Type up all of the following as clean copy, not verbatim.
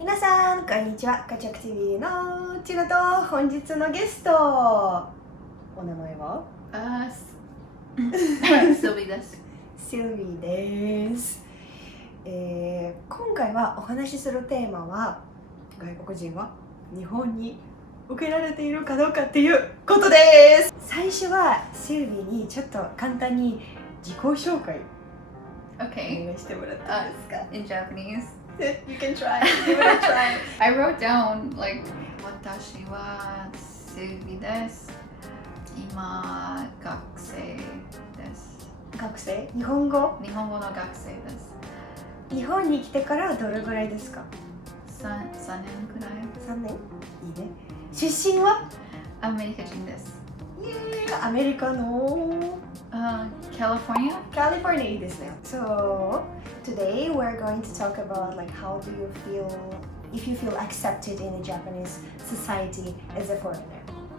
皆さんこんにちは。KachokTV のチロと本日のゲスト、お名前はシルビーです。シルビーです。今回はお話しするテーマは外国人は日本に受けられているかどうかっていうことです。最初はシルビーにちょっと簡単に自己紹介お Okay. 願いしてもらっていいですか？ In Japanese. You can try. Give it a try. I wrote down like 私はシルビーです。今学生です。学生？日本語？日本語の学生です。日本に来てからどれぐらいですか3年くらい。？3年？いいね。出身は？アメリカ人です。イエーイ！アメリカのCalifornia? カリフォルニアいいですね。So today we're going to talk about like how do you feel if you feel accepted in the Japanese society as a foreigner.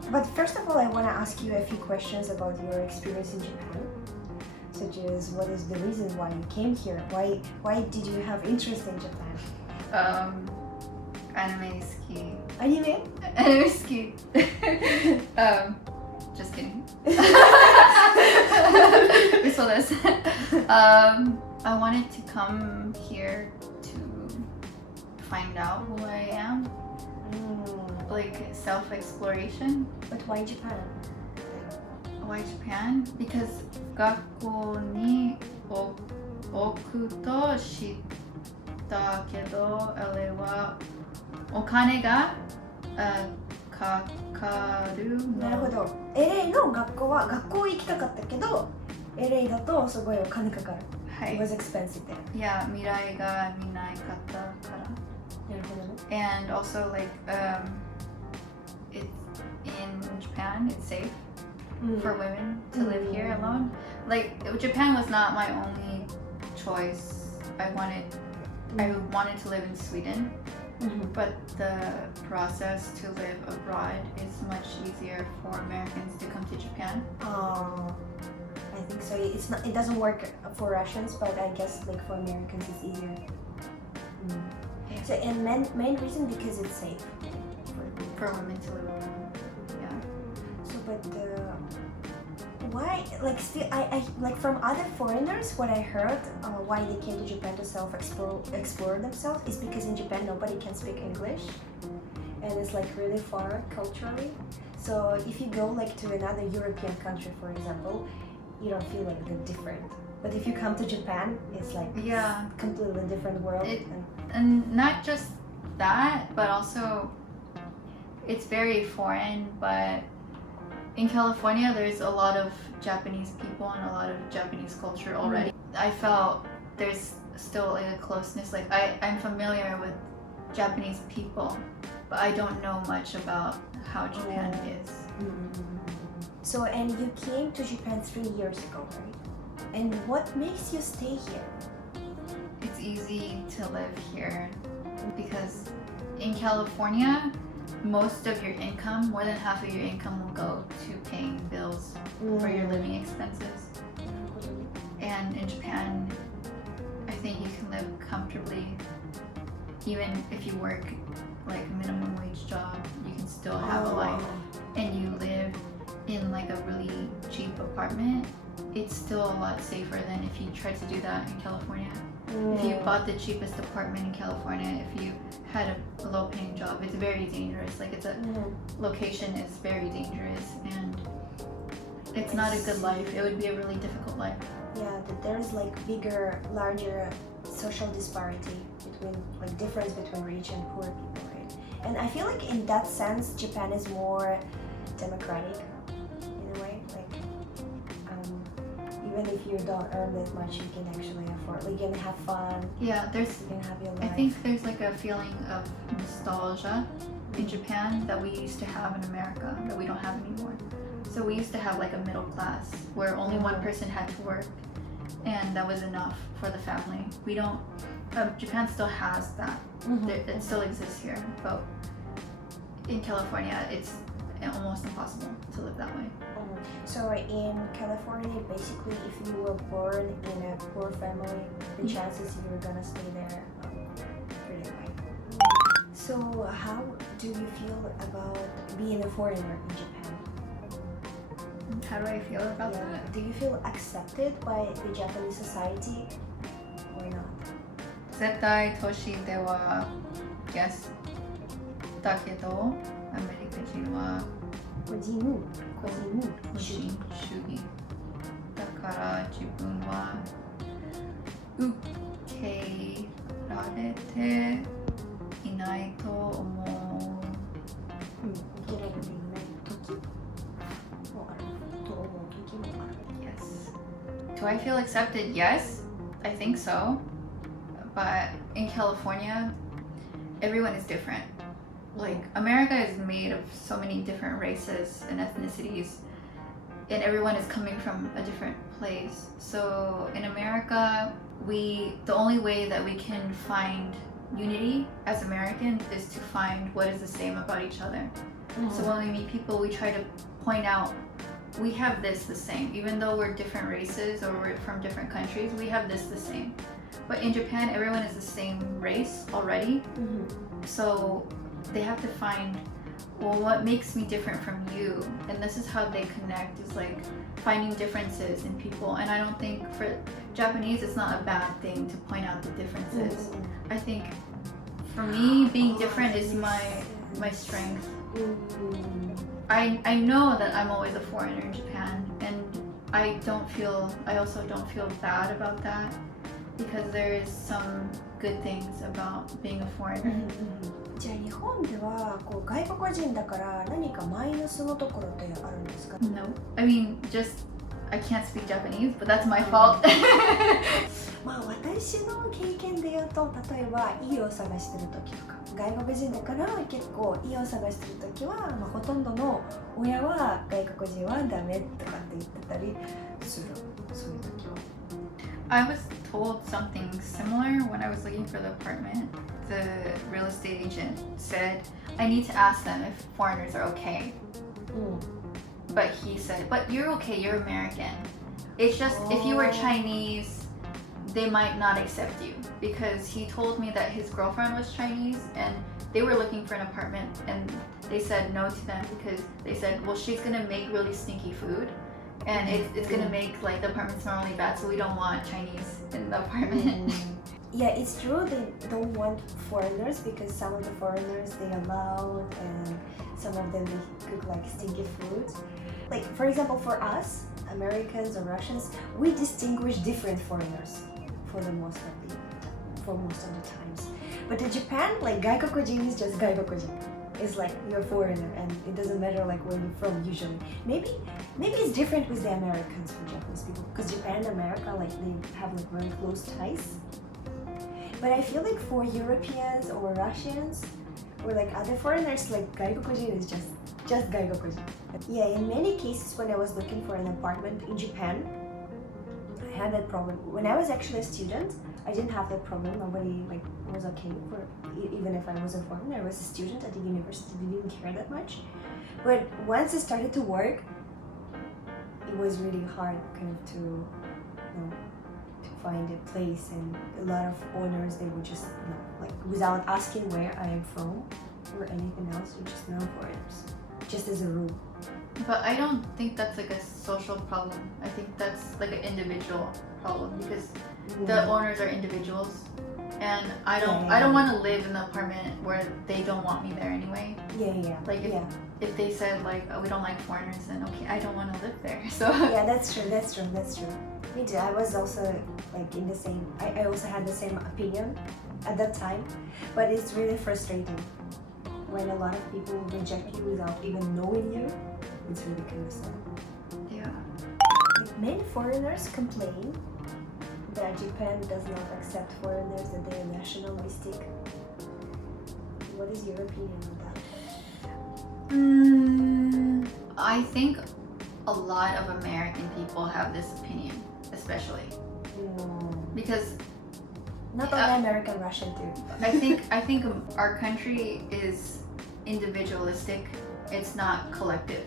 But first of all, I want to ask you a few questions about your experience in Japan, such as what is the reason why you came here? Why did you have interest in Japan? アニメ好き。アニメ？アニメ好き。Just kidding. 嘘です。I wanted to come here to find out who I am. Like self-exploration. But why Japan? Why Japan? Because 学校に置くと知ったけど、あれはお金がかかるの。なるほど。LA の学校は学校行きたかったけど、LA だとすごいお金かかる。はい。It was expensive there. いや、未来が見なかったから。なるほどね。And also like it's in Japan it's safe for women to live here alone. Like Japan was not my only choice. I wanted to live in Sweden, but the process to live abroad is much easier for Americans to come to Japan. I think so. It doesn't work for Russians, but I guess like for Americans it's easier. Yeah. So and main reason because it's safe For women to live abroad. Yeah. So but why like still I like from other foreigners what I heard why they came to Japan to explore themselves is because in Japan nobody can speak English and it's like really far culturally. So if you go like to another European country for example, you don't feel like they're different. But if you come to Japan, it's like completely different world. And not just that, but also it's very foreign, but in California there's a lot of Japanese people and a lot of Japanese culture already. I felt there's still like a closeness, like I'm familiar with Japanese people, but I don't know much about how Japan is. So and you came to Japan 3 years ago, right? And what makes you stay here? It's easy to live here because in California most of your income, more than half of your income will go to paying bills for your living expenses. And in Japan, I think you can live comfortably. Even if you work like a minimum wage job, you can still have a life. And you live in like a really cheap apartment, it's still a lot safer than if you tried to do that in California. If you bought the cheapest apartment in California, if you had a low-paying job, it's very dangerous. Like it's a location is very dangerous, and it's not a good life. It would be a really difficult life. Yeah, there's like larger social disparity between like difference between rich and poor people, right? And I feel like in that sense, Japan is more democratic in a way. Like even if you don't earn that much, you can actually afford. Like, you can have fun. Yeah, you can have your life. I think there's like a feeling of nostalgia in Japan that we used to have in America that we don't have anymore. So we used to have like a middle class where only one person had to work, and that was enough for the family. We don't. Japan still has that. It still exists here, but in California, it's almost impossible to live that way. So in California, basically, if you were born in a poor family, the chances you're gonna stay there pretty high. So how do you feel about being a foreigner in Japan? How do I feel about that? Do you feel accepted by the Japanese society or not? 絶対都市では yes だけどアメリカ人は個人主義だから自分は受け入れられていないと思う。受け入れられていない時もあると思う時もある。Yes. Do I feel accepted? Yes, I think so. But in California, everyone is different. Like America is made of so many different races and ethnicities, and everyone is coming from a different place. So in America, the only way that we can find unity as Americans is to find what is the same about each other. So when we meet people, we try to point out we have this the same. Even though we're different races or we're from different countries, we have this the same. But in Japan, everyone is the same race already. So they have to find, well, what makes me different from you? And this is how they connect, is like finding differences in people. And I don't think for Japanese, it's not a bad thing to point out the differences. I think for me, being different is my strength. I know that I'm always a foreigner in Japan, and I also don't feel bad about that, because there is some good things about being a foreigner. じゃあ日本ではこう外国人だから何かマイナスのところってあるんですか？ No, I mean just I can't speak Japanese, but that's my fault. まあ私の経験で言うと、例えば家を探してる時とか、外国人だから結構家を探してる時は、まあ、ほとんどの親は外国人はダメとかって言ってたりする。そういう時は。I was told something similar when I was looking for the apartment. The real estate agent said, I need to ask them if foreigners are okay. But he said, but you're okay, you're American. It's just if you were Chinese, they might not accept you. Because he told me that his girlfriend was Chinese and they were looking for an apartment, and they said no to them because they said, well, she's gonna make really stinky food. And it's gonna make like the apartment smell really bad, so we don't want Chinese in the apartment. Yeah, it's true they don't want foreigners because some of the foreigners they are loud and some of them they cook like stinky foods. Like for example, for us, Americans or Russians, we distinguish different foreigners for most of the times. But in Japan, like 外国人 is just 外国人. It's like you're a foreigner and it doesn't matter like where you're from usually. Maybe it's different with the Americans for Japanese people because Japan and America like they have like very close ties. But I feel like for Europeans or Russians or like other foreigners, like 外国人 is just 外国人. Yeah, in many cases when I was looking for an apartment in Japan, I had that problem. When I was actually a student, I didn't have that problem. Nobody like was okay for even if I was a foreigner. I was a student at the university. They didn't care that much. But once I started to work, it was really hard kind of to find a place, and a lot of owners they would just like without asking where I am from or anything else, you just know foreigners, just as a rule. But I don't think that's like a social problem. I think that's like an individual problem because the owners are individuals, and I don't want to live in the apartment where they don't want me there anyway. Like if they said like, oh, we don't like foreigners, then okay, I don't want to live there. So yeah, that's true. Me too. I was also like in the same. I also had the same opinion at that time, but it's really frustrating when a lot of people reject you without even knowing you. It's really kind of sad. Yeah. Many foreigners complain that Japan does not accept foreigners, that they are nationalistic. What is your opinion on that? I think a lot of American people have this opinion, especially because not only American, Russian too. I think our country is individualistic. It's not collective.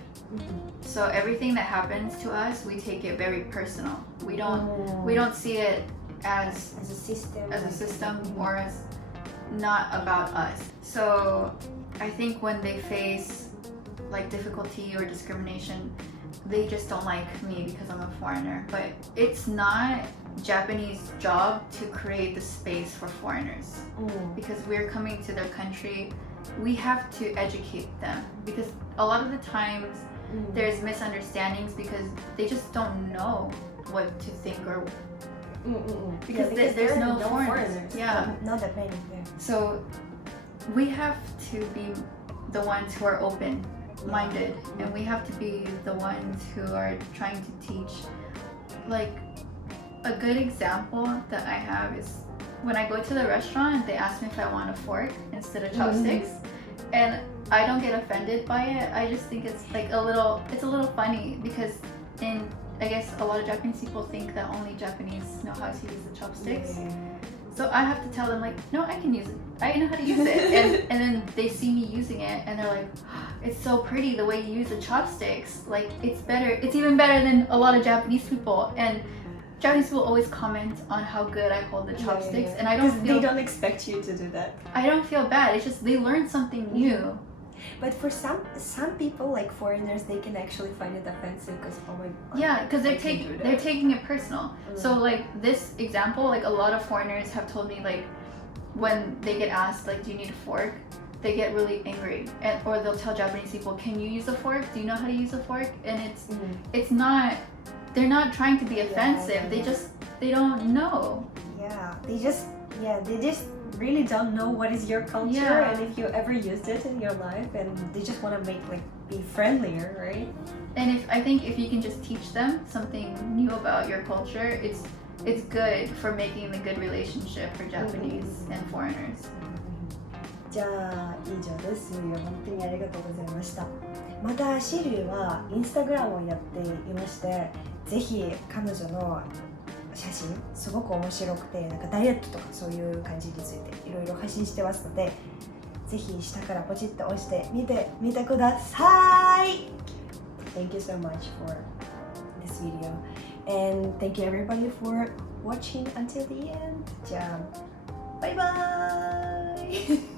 So everything that happens to us, we take it very personal. We don't see it as a system, or as not about us. So I think when they face like difficulty or discrimination, they just don't like me because I'm a foreigner. But it's not Japanese job to create the space for foreigners. Because we're coming to their country, we have to educate them, because a lot of the times there's misunderstandings because they just don't know what to think, or because there's no foreigners. Yeah, not that many there. So we have to be the ones who are open-minded, and we have to be the ones who are trying to teach. Like, a good example that I have is when I go to the restaurant, they ask me if I want a fork instead of chopsticks, and I don't get offended by it. I just think it's like a little funny, because I guess a lot of Japanese people think that only Japanese know how to use the chopsticks. So I have to tell them, like, no, I can use it. I know how to use it. And then they see me using it and they're like, oh, it's so pretty the way you use the chopsticks. Like, it's better. It's even better than a lot of Japanese people. And Japanese people always comment on how good I hold the chopsticks. And I don't feel... They don't expect you to do that. I don't feel bad. It's just they learned something new. But for some people, like foreigners, they can actually find it offensive because, oh my god. Yeah, because they're taking it personal. So like this example, like a lot of foreigners have told me, like when they get asked, like, do you need a fork? They get really angry, or they'll tell Japanese people, can you use a fork? Do you know how to use a fork? And it's not, they're not trying to be offensive. They don't know. Yeah, they just really don't know what is your culture, and if you ever used it in your life, and they just want to be friendlier, right? And I think if you can just teach them something new about your culture, it's good for making a good relationship for Japanese and foreigners. じゃあ以上です。本当にありがとうございました。またシリューはインスタグラムをやっていまして、ぜひ彼女の写真すごく面白くて、なんかダイエットとかそういう感じについていろいろ発信してますので、ぜひ下からポチッと押してみてみてください。Thank you so much for this video, and thank you everybody for watching until the end. じゃあバイバーイ